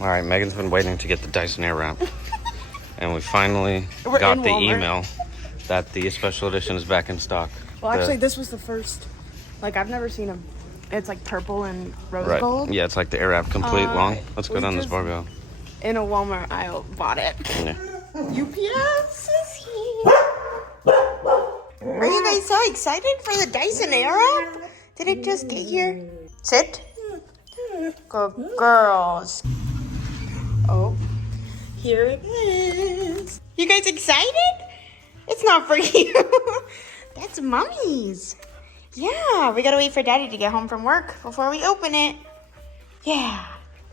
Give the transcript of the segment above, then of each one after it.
All right, Megan's been waiting to get the Dyson Airwrap. And we finally got the email that the special edition is back in stock. Well, actually, this was the first. Like, I've never seen them. It's like purple and rose gold. Yeah, it's like the Airwrap Complete long. Let's go down this barbell. In a Walmart aisle, bought it. Yeah. UPS is here. Are you guys so excited for the Dyson Airwrap? Did it just get here? Sit. Good girls. Oh, here it is. You guys excited? It's not for you. That's Mommy's. Yeah, we gotta wait for Daddy to get home from work before we open it. Yeah.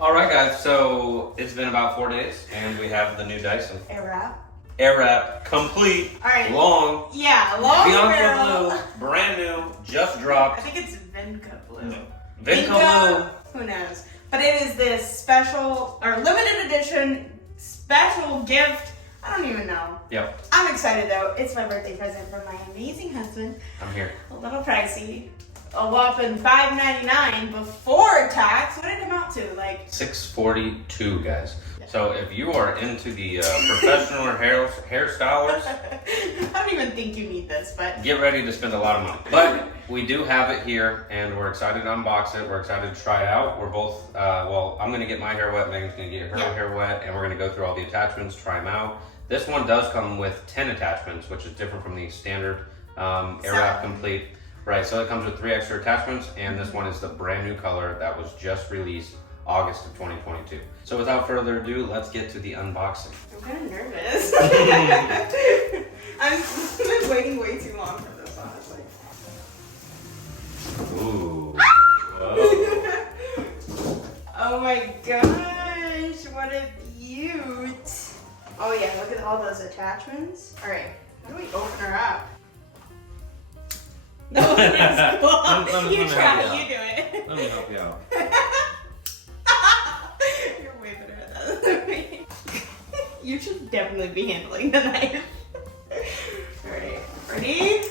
All right, guys. So it's been about 4 days, and we have the new Dyson Airwrap. Airwrap Complete. All right. Long. Yeah, long barrel. Vinca Blue, brand new, just dropped. I think it's Vinca Blue. Vinca Blue. Who knows? But it is this special or limited edition special gift. I don't even know. Yep. I'm excited though. It's my birthday present from my amazing husband. I'm here. A little pricey. A whopping $5.99 before tax. What did it amount to? Like $642, guys. Yeah. So if you are into the professional hairstylers, I don't even think you need this, but get ready to spend a lot of money. But we do have it here, and we're excited to unbox it. We're excited to try it out. We're both, well, I'm gonna get my hair wet. Megan's gonna get her hair wet, and we're gonna go through all the attachments, try them out. This one does come with 10 attachments, which is different from the standard Airwrap Complete. Right, so it comes with 3 extra attachments, and this one is the brand new color that was just released August of 2022. So without further ado, let's get to the unboxing. I'm kind of nervous. I've been waiting way too long for this, honestly. Ooh. Whoa. Oh my gosh, what a beaut. Oh yeah, look at all those attachments. All right, how do we open her up? No, it's cool. You try, you do it. Let me help you out. You're way better at that than me. You should definitely be handling the knife. Alright, ready? Here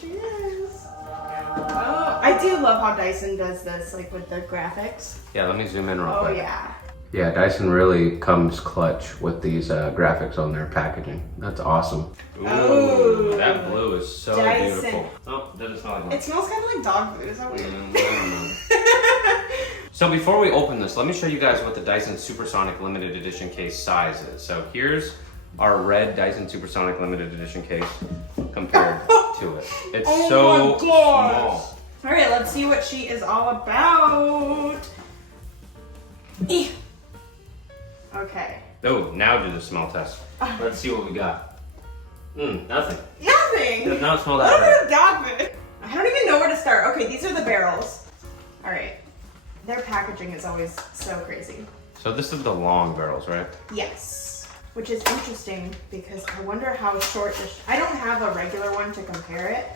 she is. Oh, I do love how Dyson does this, like with the graphics. Yeah, let me zoom in real quick. Oh yeah. Yeah, Dyson really comes clutch with these graphics on their packaging. That's awesome. Ooh, that blue is so Dyson. beautiful. Oh, doesn't smell like one. It smells kind of like dog food. Is that weird? So before we open this, let me show you guys what the Dyson Supersonic Limited Edition case size is. So here's our red Dyson Supersonic Limited Edition case compared to it. It's so small. All right, let's see what she is all about. Okay. Oh, now do the smell test. Let's see what we got. Nothing. Nothing. Does not smell that What bad. about dog food? I don't even know where to start. Okay, these are the barrels. All right. Their packaging is always so crazy. So this is the long barrels, right? Yes. Which is interesting because I wonder how short this. I don't have a regular one to compare it.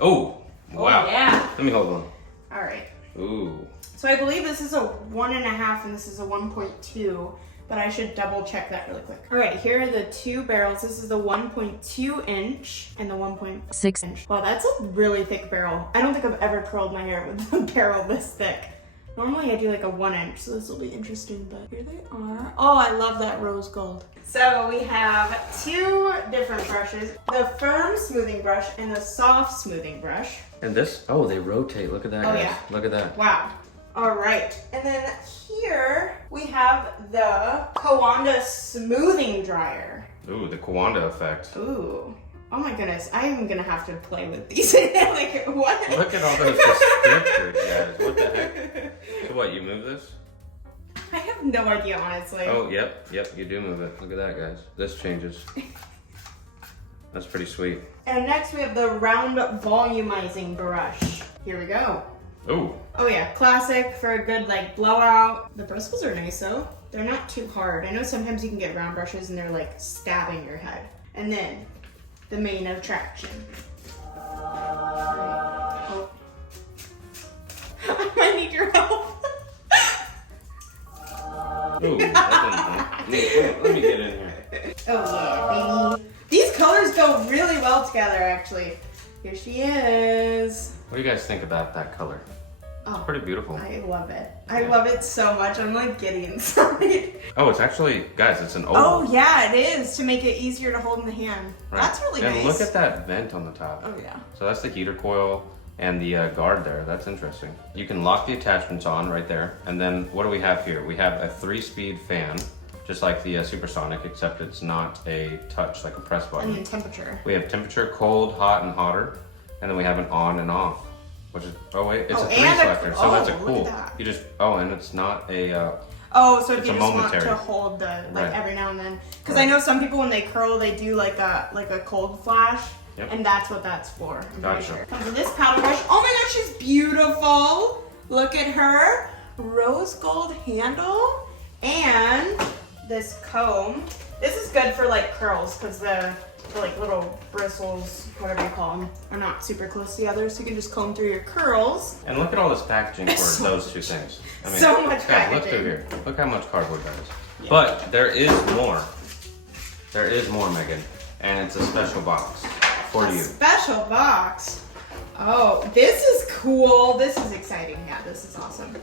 Oh, wow. Oh, yeah. Let me hold one. All right. Ooh. So I believe this is a 1.5 and this is a 1.2, but I should double check that really quick. All right, here are the 2 barrels. This is the 1.2 inch and the 1.6 inch. Wow, that's a really thick barrel. I don't think I've ever curled my hair with a barrel this thick. Normally I do like a 1 inch, so this will be interesting, but here they are. Oh, I love that rose gold. So we have 2 different brushes, the firm smoothing brush and the soft smoothing brush. And this, oh, they rotate. Look at that, guys. Yeah. Look at that. Wow. All right, and then here we have the Kawanda smoothing dryer. Ooh, the Kawanda effect. Ooh, oh my goodness, I'm gonna have to play with these. Like, what? Look at all those descriptors, guys. What the heck? So what, you move this? I have no idea, honestly. Oh, yep, you do move it. Look at that, guys. This changes. That's pretty sweet. And next we have the round volumizing brush. Here we go. Ooh. Oh yeah, classic for a good like blowout. The bristles are nice though. They're not too hard. I know sometimes you can get round brushes and they're like stabbing your head. And then the main attraction. Oh. I might need your help. Ooh, that didn't let me get in here. Oh yeah, baby. These colors go really well together actually. Here she is. What do you guys think about that color? Oh, pretty beautiful. I love it. I love it so much. I'm like giddy inside. Oh, it's actually, guys, it's an oval. Oh yeah, it is, to make it easier to hold in the hand. Right. That's really nice. And look at that vent on the top. Oh yeah. So that's the heater coil and the guard there. That's interesting. You can lock the attachments on right there. And then what do we have here? We have a 3-speed fan, just like the Supersonic, except it's not a touch, like a press button. And then temperature. We have temperature, cold, hot, and hotter. And then we have an on and off, which is, oh wait, it's a 3 selector. So that's a cool. Look at that. You just, oh, and it's not a, oh, so if it's you a just momentary. want to hold the, like Right. every now and then. Because I know some people when they curl, they do like a cold flash. Yep. And that's what that's for. I'm pretty Gotcha. sure. Comes with this powder brush. Oh my gosh, she's beautiful. Look at her. Rose gold handle. And this comb. This is good for like curls because the like little bristles, whatever you call them, are not super close to the others. So you can just comb through your curls. And look at all this packaging for So those two things. I mean, so much guys, look packaging. through here. Look how much cardboard that is. Yeah. But there is more. There is more, Megan. And it's a special box for A you. special box. Oh, this is cool. This is exciting. Yeah, this is awesome.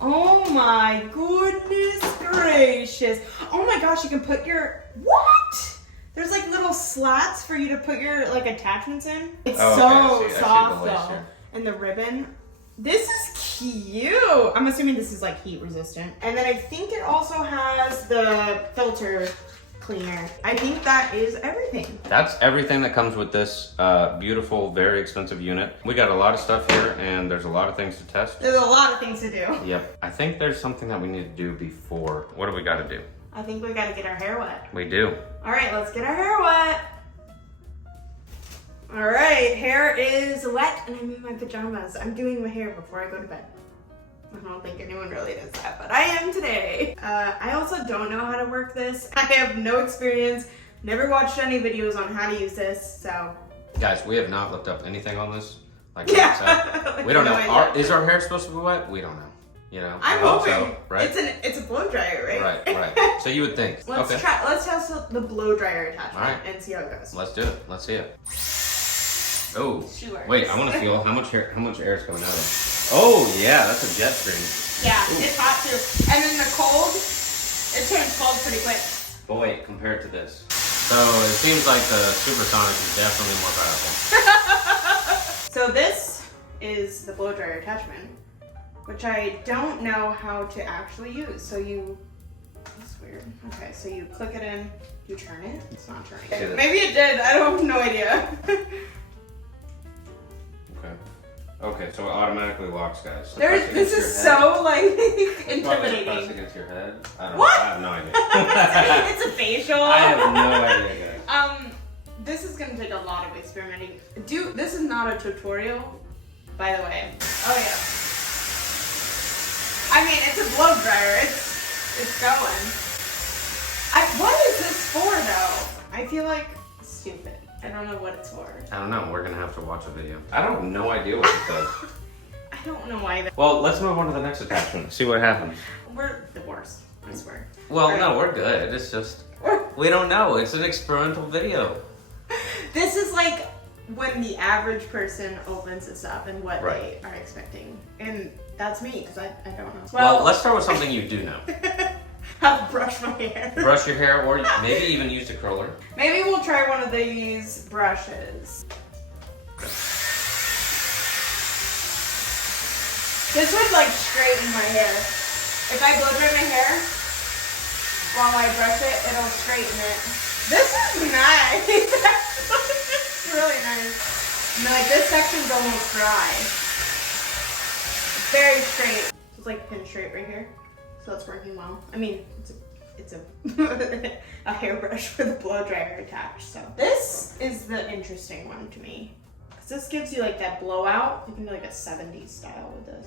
Oh my goodness gracious. Oh my gosh, you can put your, what? There's like little slats for you to put your like attachments in. It's Oh, so okay, I see the soft lace though. here. And the ribbon. This is cute. I'm assuming this is like heat resistant. And then I think it also has the filter cleaner. I think that is everything. That's everything that comes with this beautiful, very expensive unit. We got a lot of stuff here and there's a lot of things to test. There's a lot of things to do. Yep. I think there's something that we need to do before. What do we got to do? I think we gotta get our hair wet. We do. All right, let's get our hair wet. All right, hair is wet and I'm in my pajamas. I'm doing my hair before I go to bed. I don't think anyone really does that, but I am today. I also don't know how to work this. I have no experience, never watched any videos on how to use this, so. Guys, we have not looked up anything on this. Like Yeah. said. We don't No know. idea. Is our hair supposed to be wet? We don't know. You know? I'm I hope hoping so, right? it's a blow dryer, right? Right. So you would think. Let's Okay. try. Let's test the blow dryer attachment All right. and see how it goes. Let's do it. Let's see it. Oh. She works. Wait, I want to feel how much air is coming out of it. Oh yeah, that's a jet stream. Yeah, Ooh. it's hot too. And then the cold, it turns cold pretty quick. But wait, compared to this. So it seems like the Supersonic is definitely more powerful. So this is the blow dryer attachment, which I don't know how to actually use. So that's weird. Okay, so you click it in, you turn it. It's not turning. See this? Maybe it did. I don't have no idea. Okay, so it automatically locks, guys. So This press is against your head. so like Probably press intimidating. against your head. I don't What? know. I have no idea. It's a facial. I have no idea, guys. This is gonna take a lot of experimenting. This is not a tutorial, by the way. Oh yeah. I mean, it's a blow dryer. It's going. What is this for though? I feel like stupid. I don't know what it's for. I don't know. We're gonna have to watch a video. I don't have no idea what it does. I don't know why. Well, let's move on to the next attachment. See what happens. We're the worst. I swear. Well, Alright. no, we're good. It's just we don't know. It's an experimental video. This is like when the average person opens this up and what Right. they are expecting, and that's me because I don't know. Well, let's start with something you do know. How to brush my hair. Brush your hair, or maybe even use the curler. Maybe we'll try one of these brushes. This would like straighten my hair. If I blow dry my hair while I brush it, it'll straighten it. This is nice. It's really nice. And like this section's almost dry. It's very straight. It's like pin straight right here. So it's working well. I mean, it's a a hairbrush with a blow dryer attached. So this is the interesting one to me. Because this gives you like that blowout. You can do like a 70s style with this.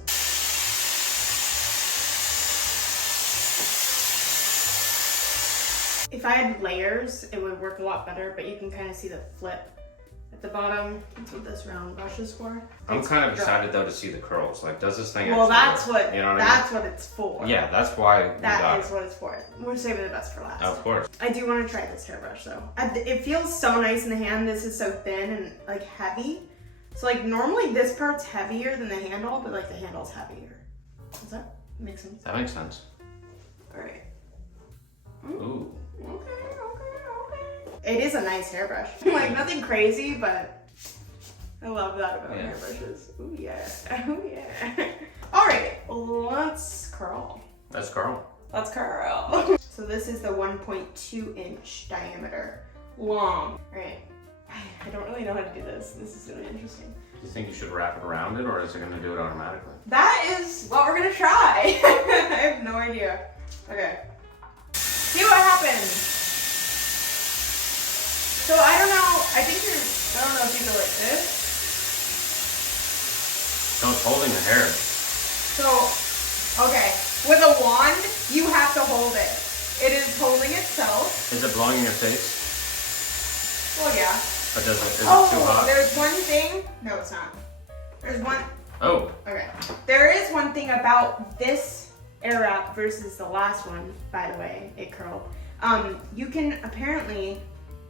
If I had layers, it would work a lot better, but you can kind of see the flip at the bottom. That's what this round brush is for. I'm It's kind of dry. excited though to see the curls. Like, does this thing? Well, actually that's work? what You know what that's what it's for. I mean? Yeah, that's why we That got is what it's for. We're saving the best for last. it. Of course. I do want to try this hairbrush though. It feels so nice in the hand. This is so thin and like heavy. So like normally this part's heavier than the handle, but like the handle's heavier. Does that make sense? That makes sense. All right. Ooh. Okay. It is a nice hairbrush. Like nothing crazy, but I love that about hairbrushes. Ooh yeah. Oh yeah. All right, let's curl. Let's curl. Let's curl. So this is the 1.2 inch diameter long. All right. I don't really know how to do this. This is really interesting. Do you think you should wrap it around it, or is it going to do it automatically? That is what we're gonna try. I have no idea. Okay. See what happens. So I don't know. I don't know if you go like this. No, it's holding the hair. So, okay. With a wand, you have to hold it. It is holding itself. Is it blowing in your face? Well, yeah. Or is it too hot? There's one thing. No, it's not. There's one. Oh. Okay. There is one thing about this Airwrap versus the last one, by the way, it curled. You can apparently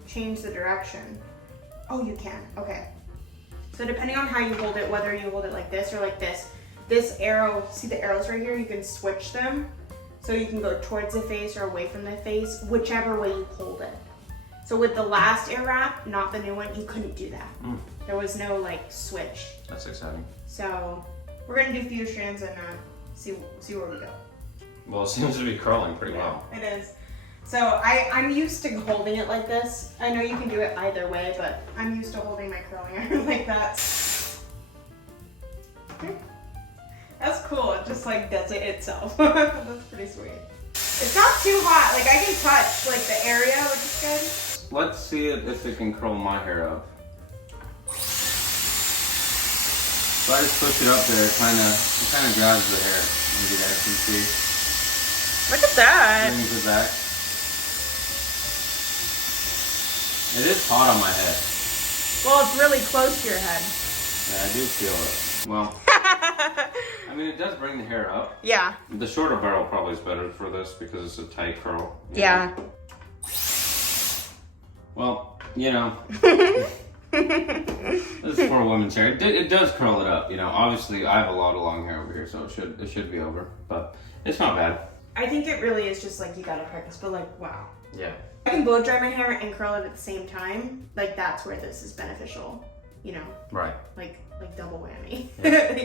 change the direction. Oh, you can. Okay. So depending on how you hold it, whether you hold it like this or like this arrow, see the arrows right here? You can switch them. So you can go towards the face or away from the face, whichever way you hold it. So with the last Airwrap, not the new one, you couldn't do that. There was no like switch. That's exciting. So we're gonna do a few strands and see where we go. Well, it seems to be curling pretty well. It is. So I'm used to holding it like this. I know you can do it either way, but I'm used to holding my curling iron like that. That's cool. It just like does it itself. That's pretty sweet. It's not too hot. Like I can touch like the area, which is good. Let's see if it can curl my hair up. So I just push it up there. It kind of grabs the hair. Maybe you guys can see. Look at that. Brings it back. It is hot on my head. Well, it's really close to your head. Yeah, I do feel it. Well, I mean, it does bring the hair up. Yeah. The shorter barrel probably is better for this because it's a tight curl. Yeah. Well, you know, this is for women's hair. It does curl it up. You know, obviously I have a lot of long hair over here, so it should be over. But it's not bad. I think it really is just like you gotta practice, but like wow. Yeah. I can blow dry my hair and curl it at the same time. Like that's where this is beneficial, you know? Right. Like double whammy.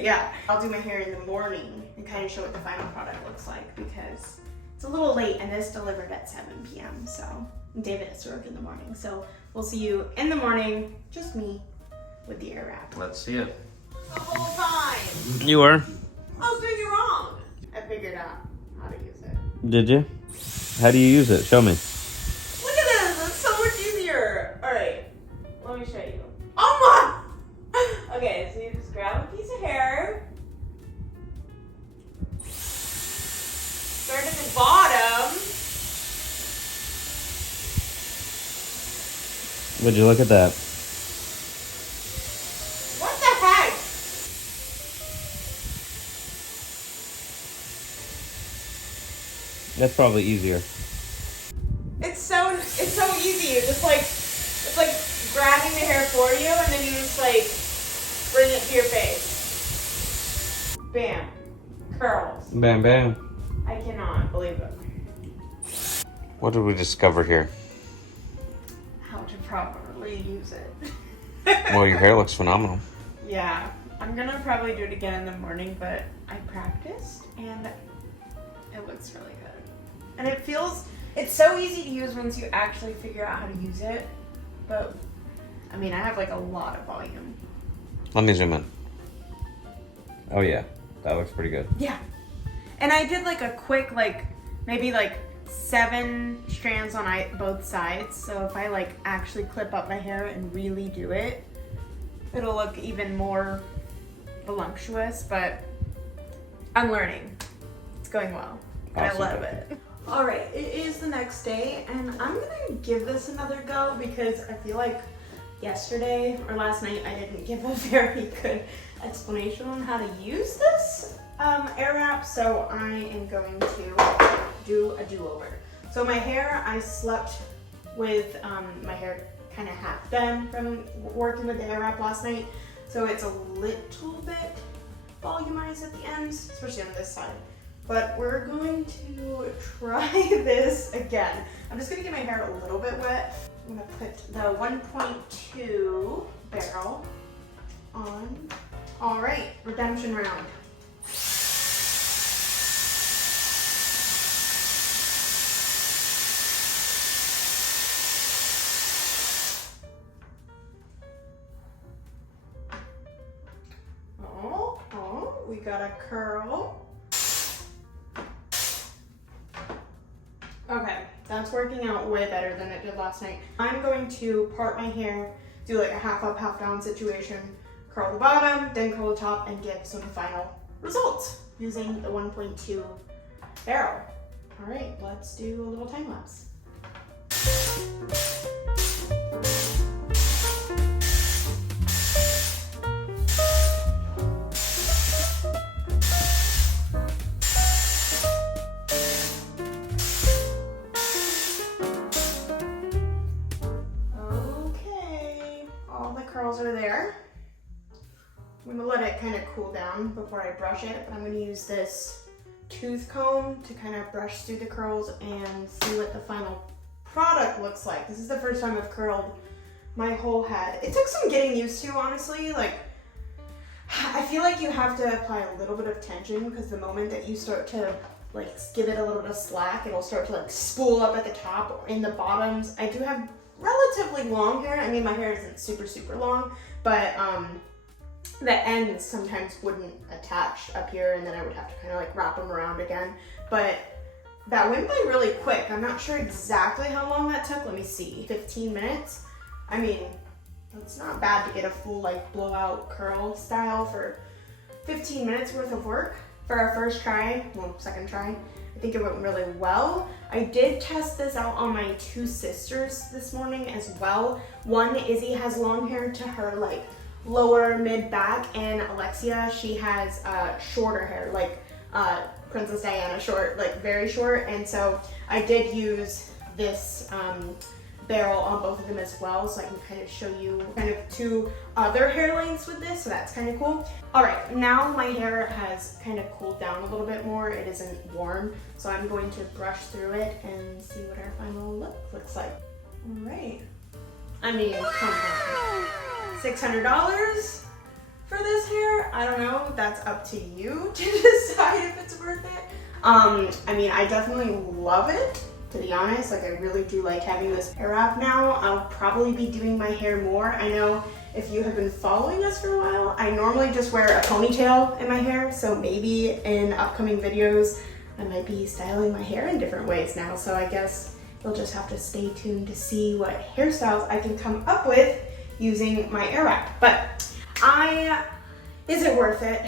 Yeah. I'll do my hair in the morning and kind of show what the final product looks like because it's a little late and this delivered at 7 p.m. So David has to work in the morning. So we'll see you in the morning, just me with the Airwrap. Let's see it. The whole time. You were. I was doing it wrong. I figured out how to use it. Did you? How do you use it? Show me. Look at this. It's so much easier. All right. Let me show you. Oh my! Okay, so you just grab a piece of hair. Start at the bottom. Would you look at that? What the heck? That's probably easier. It's so easy. It's like grabbing the hair for you and then you just like bring it to your face. Bam. Curls. Bam, bam. I cannot believe it. What did we discover here? How to properly use it. Well, your hair looks phenomenal. Yeah. I'm gonna probably do it again in the morning, but I practiced and it looks really good. And it's so easy to use once you actually figure out how to use it. But I mean, I have like a lot of volume. Let me zoom in. Oh yeah, that looks pretty good. Yeah. And I did like a quick, like maybe like 7 strands on both sides. So if I like actually clip up my hair and really do it, it'll look even more voluptuous, but I'm learning. It's going well. And Awesome. I love it. All right, it is the next day and I'm gonna give this another go because I feel like yesterday or last night I didn't give a very good explanation on how to use this Airwrap, so I am going to do a do-over. So my hair, I slept with my hair kind of half done from working with the Airwrap last night. so it's a little bit volumized at the ends, especially on this side. But we're going to try this again. I'm just gonna get my hair a little bit wet. I'm gonna put the 1.2 barrel on. All right, redemption round. Oh, we got a curl. Okay, that's working out way better than it did last night. I'm going to part my hair, do like a half up, half down situation, curl the bottom, then curl the top, and give some final results using the 1.2 barrel. All right, let's do a little time lapse. Curls are there. I'm gonna let it kind of cool down before I brush it, but I'm gonna use this tooth comb to kind of brush through the curls and see what the final product looks like. This is the first time I've curled my whole head. It took some getting used to, honestly. Like, I feel like you have to apply a little bit of tension because the moment that you start to like give it a little bit of slack, it'll start to like spool up at the top or in the bottoms. I do have relatively long hair. I mean, my hair isn't super long, but the ends sometimes wouldn't attach up here, and then I would have to kind of like wrap them around again. But that went by really quick. I'm not sure exactly how long that took. Let me see, 15 minutes. I mean, it's not bad to get a full like blowout curl style for 15 minutes worth of work for our first try, well, second try. I think it went really well. I did test this out on my two sisters this morning as well. One, Izzy, has long hair to her like lower mid back, and Alexia, she has shorter hair, like Princess Diana short, like very short. And so I did use this barrel on both of them as well, so I can kind of show you kind of two other hair lengths with this, so that's kind of cool. All right, now my hair has kind of cooled down a little bit more. It isn't warm, so I'm going to brush through it and see what our final look looks like. All right. I mean, come on. $600 for this hair? I don't know, that's up to you to decide if it's worth it. I mean, I definitely love it. To be honest, like I really do like having this hair wrap now. I'll probably be doing my hair more. I know if you have been following us for a while, I normally just wear a ponytail in my hair, so maybe in upcoming videos I might be styling my hair in different ways now. So I guess you'll just have to stay tuned to see what hairstyles I can come up with using my Airwrap. But is it worth it?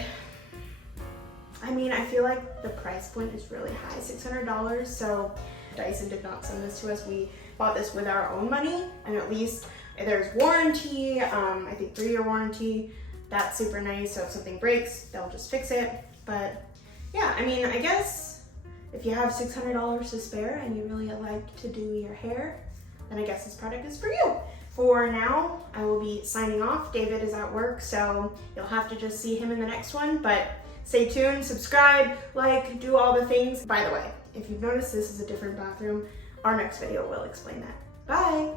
I mean, I feel like the price point is really high, $600, so Dyson did not send this to us. We bought this with our own money, and at least there's warranty, I think 3-year warranty. That's super nice, so if something breaks, they'll just fix it. But yeah, I mean, I guess if you have $600 to spare and you really like to do your hair, then I guess this product is for you. For now, I will be signing off. David is at work, so you'll have to just see him in the next one, but stay tuned, subscribe, like, do all the things. By the way, if you've noticed this is a different bathroom, our next video will explain that. Bye!